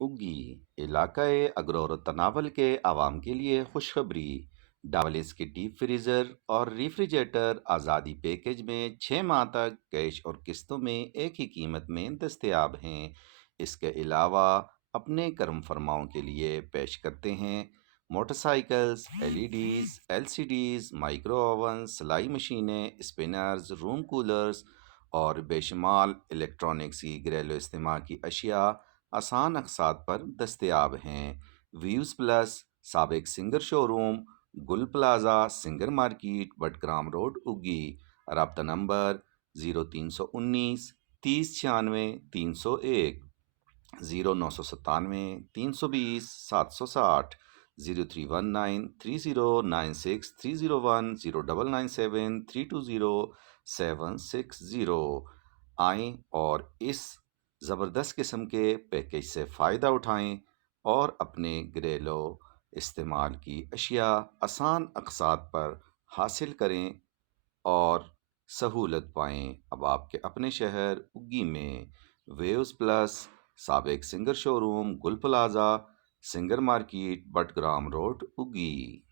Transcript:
उगी इलाकाए अगरोर तनावल के आवाम के लिए खुशखबरी। डावलिस के डीप फ्रीज़र और रेफ्रिजरेटर आज़ादी पैकेज में 6 माह तक कैश और किस्तों में एक ही कीमत में दस्तयाब हैं। इसके अलावा अपने कर्म फरमाओं के लिए पेश करते हैं motorcycles, LEDs, LCDs, micro oven, सिलाई मशीनें, स्पिनर्स, रूम कूलर्स और बेशुमार इलेक्ट्रॉनिक्स की घरेलू इस्तेमाल की अशिया आसान अक़सात पर दस्तयाब हैं। व्यूज़ प्लस साबिक सिंगर शोरूम, गुल plaza singer market, Battagram road, उगी। रब्ता नंबर 0319 3096 301, 0997 320 760, 0319 3096 301, 0997 320 760। आएँ और इस ज़बरदस्त किस्म के पैकेज से फ़ायदा उठाएं और अपने घरेलू इस्तेमाल की अशिया आसान अक़सात पर हासिल करें और सहूलत पाएँ। अब आपके अपने शहर उगी में वेव्स प्लस साबिक सिंगर शोरूम, गुल plaza singer market, Battagram road, उगी।